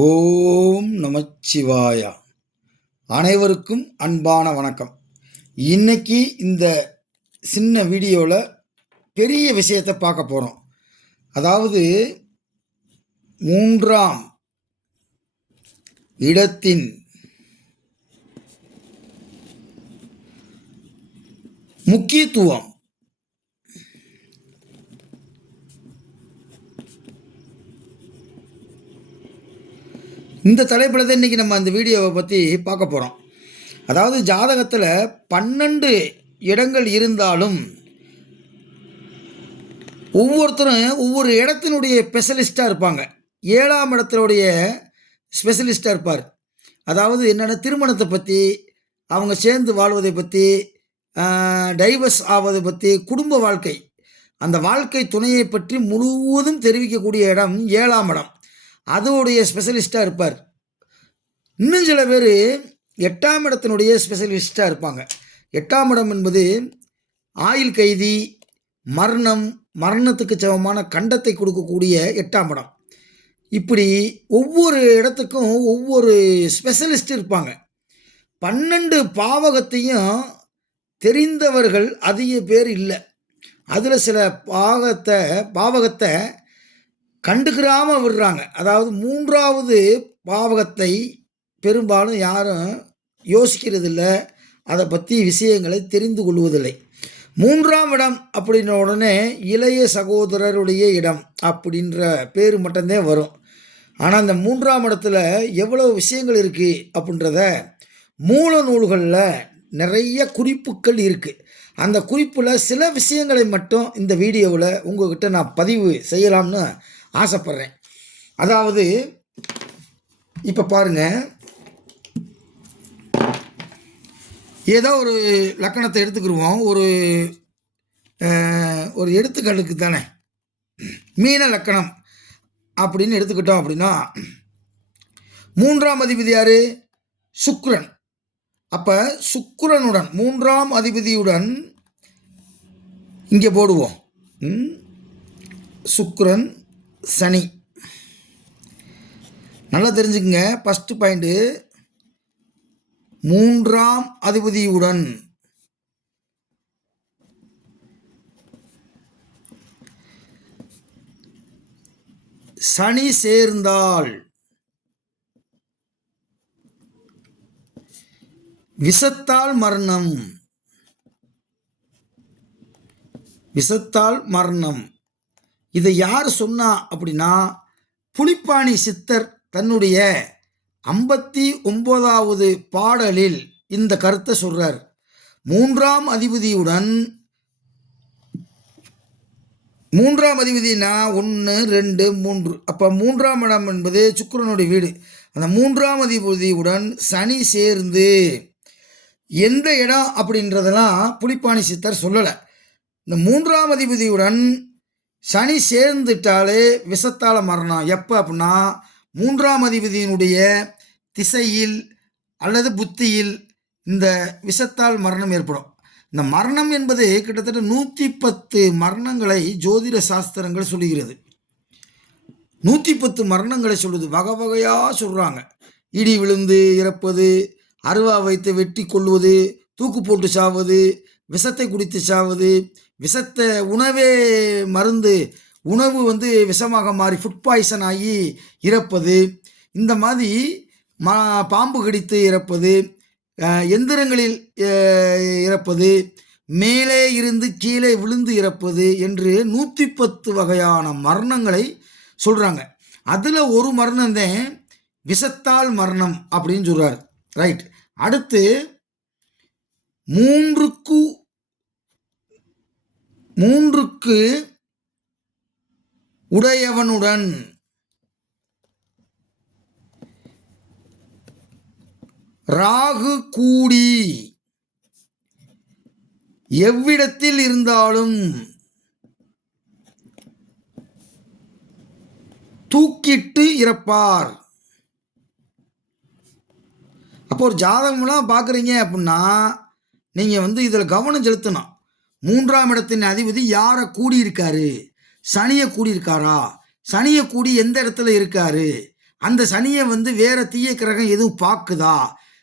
ஓம் நமச்சிவாய. அனைவருக்கும் அன்பான வணக்கம். இன்னைக்கு இந்த சின்ன வீடியோவில் பெரிய விஷயத்தை பார்க்க போகிறோம். அதாவது மூன்றாம் இடத்தின் முக்கியத்துவம். இந்த தலைப்பில் தான் இன்றைக்கி நம்ம அந்த வீடியோவை பற்றி பார்க்க போகிறோம். அதாவது ஜாதகத்தில் 12 இடங்கள் இருந்தாலும் ஒவ்வொருத்தரும் ஒவ்வொரு இடத்தினுடைய ஸ்பெஷலிஸ்ட்டாக இருப்பாங்க. 7ஆம் இடத்தினுடைய ஸ்பெஷலிஸ்ட்டாக இருப்பார். அதாவது என்னென்ன திருமணத்தை பற்றி, அவங்க சேர்ந்து வாழ்வதை பற்றி, டைவர்ஸ் ஆவதை பற்றி, குடும்ப வாழ்க்கை, அந்த வாழ்க்கை துணையை பற்றி முழுவதும் தெரிவிக்கக்கூடிய இடம் 7ஆம் இடம். அதோடைய ஸ்பெஷலிஸ்ட்டாக இருப்பார். இன்னும் சில பேர் 8ஆம் இடத்தினுடைய ஸ்பெஷலிஸ்ட்டாக இருப்பாங்க. 8ஆம் இடம் என்பது ஆயுள் கைதி, மரணம், மரணத்துக்கு சமமான கண்டத்தை கொடுக்கக்கூடிய 8ஆம் இடம். இப்படி ஒவ்வொரு இடத்துக்கும் ஒவ்வொரு ஸ்பெஷலிஸ்ட் இருப்பாங்க. 12 பாவகத்தையும் தெரிந்தவர்கள் அதிக பேர் இல்லை. அதில் சில பாவகத்தை கண்டுக்கிறாமல் விடுறாங்க. அதாவது 3வது பாவகத்தை பெரும்பாலும் யாரும் யோசிக்கிறதில்ல, அதை பற்றி விஷயங்களை தெரிந்து கொள்வதில்லை. 3ஆம் இடம் அப்படின்ன உடனே இளைய சகோதரருடைய இடம் அப்படின்ற பேர் மட்டும்தான் வரும். ஆனால் அந்த 3ஆம் இடத்துல எவ்வளோ விஷயங்கள் இருக்குது அப்படின்றத மூல நூல்களில் நிறைய குறிப்புகள் இருக்குது. அந்த குறிப்பில் சில விஷயங்களை மட்டும் இந்த வீடியோவில் உங்கள்கிட்ட நான் பதிவு செய்யலாம்னு ஆசைப்பட்றேன். அதாவது இப்போ பாருங்கள், ஏதோ ஒரு லக்கணத்தை எடுத்துக்கிடுவோம். ஒரு எடுத்துக்காட்டுக்கு தானே மீன லக்கணம் அப்படின்னு எடுத்துக்கிட்டோம். அப்படின்னா 3ஆம் அதிபதி யார்? சுக்கிரன். அப்போ சுக்கிரனுடன் 3ஆம் அதிபதியுடன் இங்கே போடுவோம். சுக்கிரன் சனி. நல்லா தெரிஞ்சுக்குங்க. ஃபஸ்ட்டு பாயிண்ட்டு, 3ஆம் அதிபதியுடன் சனி சேர்ந்தால் விஷத்தால் மரணம். விஷத்தால் மரணம். இதை யார் சொன்னா அப்படின்னா, புலிப்பாணி சித்தர் தன்னுடைய 59வது பாடலில் இந்த கருத்தை சொல்றார். 3ஆம் அதிபதியுடன், 3ஆம் அதிபதினா 1 2 3. அப்போ 3ஆம் இடம் என்பது சுக்கிரனுடைய வீடு. அந்த 3ஆம் அதிபதியுடன் சனி சேர்ந்து எந்த இடம் அப்படின்றதெல்லாம் புலிப்பாணி சித்தர் சொல்லலை. இந்த 3ஆம் அதிபதியுடன் சனி சேர்ந்துட்டாலே விஷத்தால் மரணம். எப்போ அப்படின்னா 3ஆம் அதிபதியினுடைய திசையில் அல்லது புத்தியில் இந்த விஷத்தால் மரணம் ஏற்படும். இந்த மரணம் என்பது கிட்டத்தட்ட 110 மரணங்களை ஜோதிட சாஸ்திரங்கள் சொல்லுகிறது. 110 மரணங்களை சொல்லுது. வகை வகையாக சொல்கிறாங்க. இடி விழுந்து இறப்பது, அருவா வைத்து வெட்டி கொள்வது, தூக்கு போட்டு சாவது, விஷத்தை குடித்து சாவது, விஷத்தை உணவே மருந்து, உணவு விஷமாக மாறி ஃபுட் பாய்சன் ஆகி இறப்பது, இந்த மாதிரி பாம்பு கடித்து இறப்பது, எந்திரங்களில் இறப்பது, மேலே இருந்து கீழே விழுந்து இறப்பது என்று 110 வகையான மரணங்களை சொல்கிறாங்க. அதில் ஒரு மரணம்தான் விஷத்தால் மரணம் அப்படின்னு சொல்கிறார். ரைட். அடுத்து 3க்கு உடையவனுடன் ராகு கூடி எவ்விடத்தில் இருந்தாலும் தூக்கிட்டு இறப்பார். அப்போ ஒரு ஜாதகம்லாம் பார்க்குறீங்க அப்படின்னா நீங்கள் இதில் கவனம் செலுத்தணும். 3ஆம் இடத்தின் அதிபதி யாரை கூடியிருக்காரு? சனியை கூடியிருக்காரா? சனியை கூடி எந்த இடத்துல இருக்காரு? அந்த சனியை வந்து வேற தீய கிரகம் எதுவும் பார்க்குதா,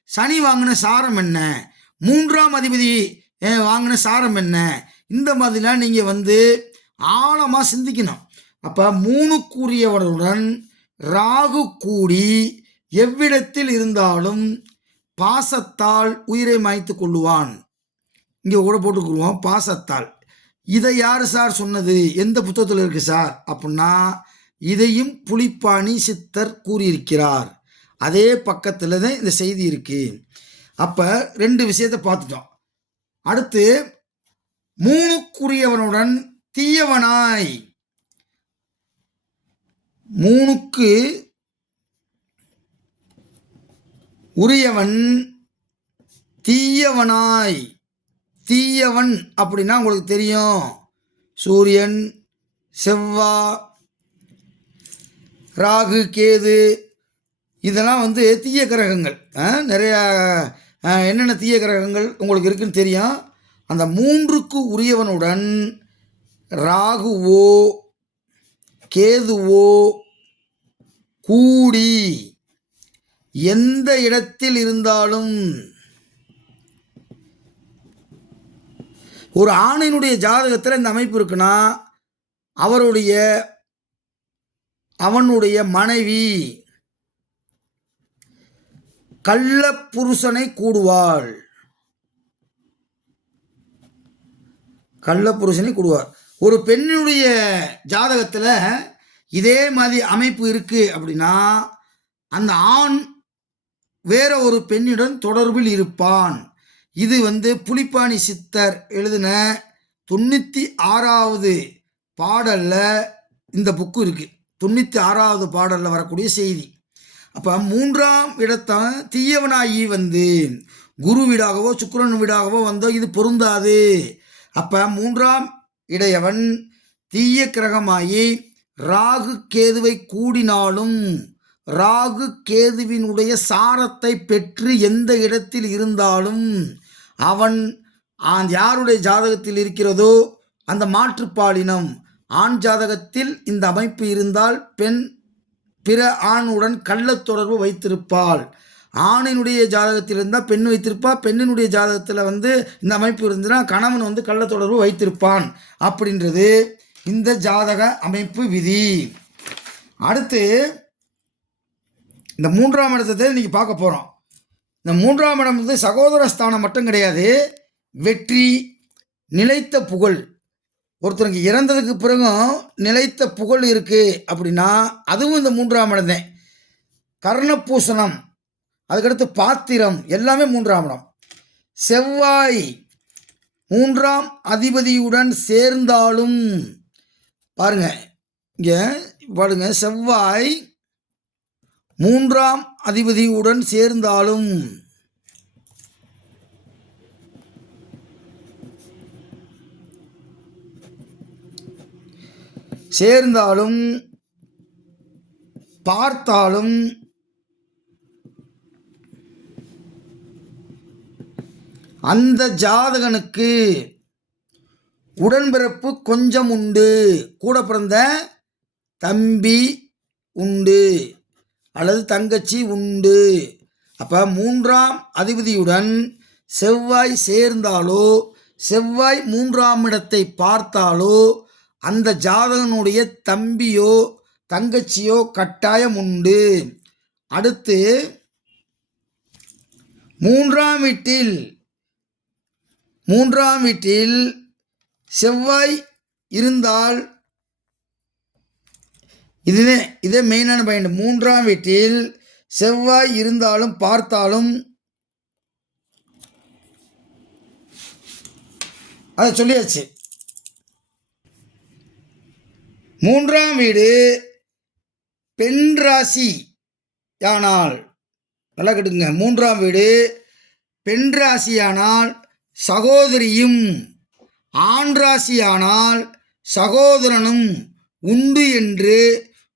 சனி வாங்கின சாரம் என்ன, 3ஆம் அதிபதி வாங்கின சாரம் என்ன, இந்த மாதிரிலாம் நீங்கள் வந்து ஆழமாக சிந்திக்கணும். அப்போ 3க்குரியவனுடன் ராகு கூடி எவ்விடத்தில் இருந்தாலும் பாசத்தால் உயிரை மாய்த்து கொள்ளுவான். இங்கே கூட போட்டுக்குருவோம் பாசத்தால். இதை யார் சார் சொன்னது, எந்த புத்தகத்தில் இருக்குது சார் அப்படின்னா, இதையும் புலிப்பாணி சித்தர் கூறியிருக்கிறார். அதே பக்கத்தில் தான் இந்த செய்தி இருக்குது. அப்போ 2 விஷயத்தை பார்த்துட்டோம். அடுத்து 3க்குரியவனுடன் தீயவனாய், 3க்கு உரியவன் தீயவனாய். தீயவன் அப்படின்னா உங்களுக்கு தெரியும், சூரியன், செவ்வாய், ராகு, கேது, இதெல்லாம் வந்து தீய கிரகங்கள். நிறையா என்னென்ன தீய கிரகங்கள் உங்களுக்கு இருக்குன்னு தெரியும். அந்த 3க்கு உரியவனுடன் ராகுவோ கேதுவோ கூடி எந்த இடத்தில் இருந்தாலும், ஒரு ஆணினுடைய ஜாதகத்தில் இந்த அமைப்பு இருக்குன்னா அவனுடைய மனைவி கள்ள புருஷனை கூடுவாள். ஒரு பெண்ணுடைய ஜாதகத்தில் இதே மாதிரி அமைப்பு இருக்கு அப்படின்னா அந்த ஆண் வேற ஒரு பெண்ணுடன் தொடர்பில் இருப்பான். இது வந்து புலிப்பாணி சித்தர் எழுதின 96வது பாடலில் இந்த புக்கு இருக்குது. 96வது பாடலில் வரக்கூடிய செய்தி. அப்போ 3ஆம் இடத்தை தீயவனாகி வந்து குரு வீடாகவோ சுக்கிரன் வீடாகவோ வந்தோ இது பொருந்தாது. அப்போ 3ஆம் இடையவன் தீய கிரகமாகி ராகு கேதுவை கூடினாலும் ராகு கேதுவினுடைய சாரத்தை பெற்று எந்த இடத்தில் இருந்தாலும் அவன் யாருடைய ஜாதகத்தில் இருக்கிறதோ அந்த மாற்றுப்பாலினம் ஆண் ஜாதகத்தில் இந்த அமைப்பு இருந்தால் பெண் பிற ஆணுடன் கள்ளத் தொடர்பு வைத்திருப்பாள். ஆணினுடைய ஜாதகத்தில் இருந்தால் பெண் வைத்திருப்பாள். பெண்ணினுடைய ஜாதகத்தில் வந்து இந்த அமைப்பு இருந்துன்னா கணவன் வந்து கள்ளத் தொடர்பு வைத்திருப்பான். அப்படின்றது இந்த ஜாதக அமைப்பு விதி. அடுத்து இந்த 3ஆம் இடத்தை இன்றைக்கி பார்க்க போகிறோம். இந்த 3ஆம் இடம் வந்து சகோதர ஸ்தானம் மட்டும் கிடையாது, வெற்றி, நிலைத்த புகழ். ஒருத்தருக்கு இறந்ததுக்கு பிறகும் நிலைத்த புகழ் இருக்குது அப்படின்னா அதுவும் இந்த 3ஆம் இடம் தான். கர்ணபூசணம், அதுக்கடுத்து பாத்திரம், எல்லாமே 3ஆம் இடம். செவ்வாய் 3ஆம் அதிபதியுடன் சேர்ந்தாலும் பாருங்க, இங்கே பாருங்க, செவ்வாய் 3ஆம் அதிபதியுடன் சேர்ந்தாலும் பார்த்தாலும் அந்த ஜாதகனுக்கு உடன்பிறப்பு கொஞ்சம் உண்டு, கூட பிறந்த தம்பி உண்டு அல்லது தங்கச்சி உண்டு. அப்போ 3ஆம் அதிபதியுடன் செவ்வாய் சேர்ந்தாலோ செவ்வாய் 3ஆம் இடத்தை பார்த்தாலோ அந்த ஜாதகனுடைய தம்பியோ தங்கச்சியோ கட்டாயம் உண்டு. அடுத்து 3ஆம் வீட்டில் செவ்வாய் இருந்தால் இதே மெயினான பாயிண்ட். 3ஆம் வீட்டில் செவ்வாய் இருந்தாலும் பார்த்தாலும் அதை சொல்லியாச்சு. 3ஆம் வீடு பெண் ராசி ஆனால், நல்லா கேட்டுங்க, 3ஆம் வீடு பெண் ராசியானால் சகோதரியும், ஆண் ராசியானால் சகோதரனும் உண்டு என்று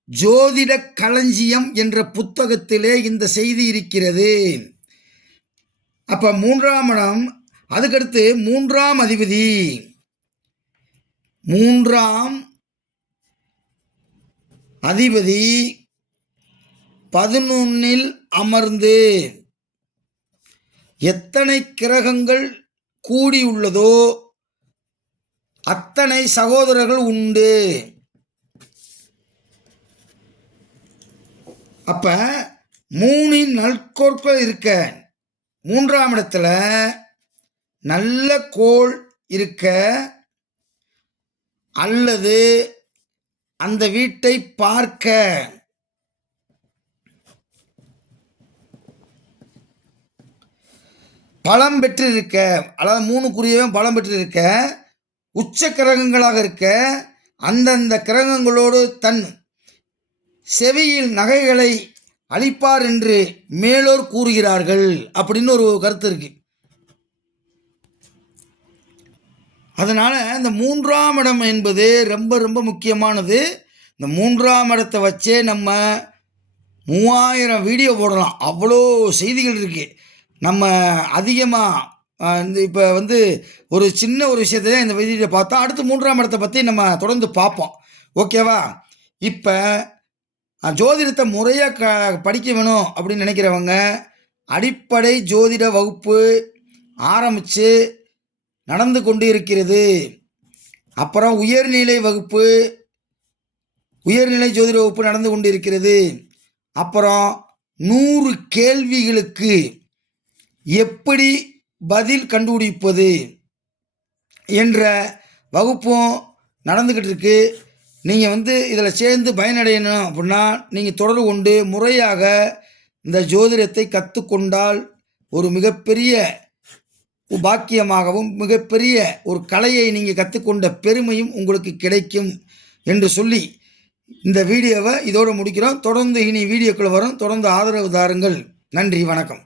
ஜோதிட களஞ்சியம் என்ற புத்தகத்திலே இந்த செய்தி இருக்கிறது. அப்போ 3ஆம் இடம், அதுக்கடுத்து 3ஆம் அதிபதி, 3ஆம் அதிபதி 11இல் அமர்ந்து எத்தனை கிரகங்கள் கூடியுள்ளதோ அத்தனை சகோதரர்கள் உண்டு. அப்ப 3 நல்கோள்கள் இருக்க 3ஆம் இடத்துல நல்ல கோள் இருக்க அல்லது அந்த வீட்டை பார்க்க பலம் பெற்றிருக்க, அதாவது 3 பலம் பெற்றிருக்க, உச்ச கிரகங்களாக இருக்க, அந்தந்த கிரகங்களோடு தன் செவியில் நகைகளை அளிப்பார் என்று மேலோர் கூறுகிறார்கள் அப்படின்னு ஒரு கருத்து இருக்கு. அதனால் இந்த 3ஆம் இடம் என்பது ரொம்ப ரொம்ப முக்கியமானது. இந்த 3ஆம் இடத்தை வச்சே நம்ம 3000 வீடியோ போடலாம். அவ்வளோ செய்திகள் இருக்குது. நம்ம அதிகமாக இப்போ ஒரு சின்ன ஒரு விஷயத்தை இந்த வீடியோ பார்த்தோம். அடுத்து 3ஆம் இடத்தை பற்றி நம்ம தொடர்ந்து பார்ப்போம். ஓகேவா? இப்போ ஜோதிடத்தை முறையாக படிக்க வேணும் அப்படின்னு நினைக்கிறவங்க அடிப்படை ஜோதிட வகுப்பு ஆரம்பித்து நடந்து கொண்டு இருக்கிறது. அப்புறம் உயர்நிலை ஜோதிட வகுப்பு நடந்து கொண்டு இருக்கிறது. அப்புறம் 100 கேள்விகளுக்கு எப்படி பதில் கண்டுபிடிப்பது என்ற வகுப்பும் நடந்துக்கிட்டு இருக்கு. நீங்கள் இதில் சேர்ந்து பயனடையணும் அப்படின்னா நீங்கள் தொடர்பு கொண்டு முறையாக இந்த ஜோதிடத்தை கற்றுக்கொண்டால் ஒரு மிகப்பெரிய பாக்கியமாகவும் மிகப்பெரிய ஒரு கலையை நீங்கள் கற்றுக்கொண்ட பெருமையும் உங்களுக்கு கிடைக்கும் என்று சொல்லி இந்த வீடியோவை இதோடு முடிக்கிறோம். தொடர்ந்து இனி வீடியோக்கள் வரும். தொடர்ந்து ஆதரவு தாருங்கள். நன்றி, வணக்கம்.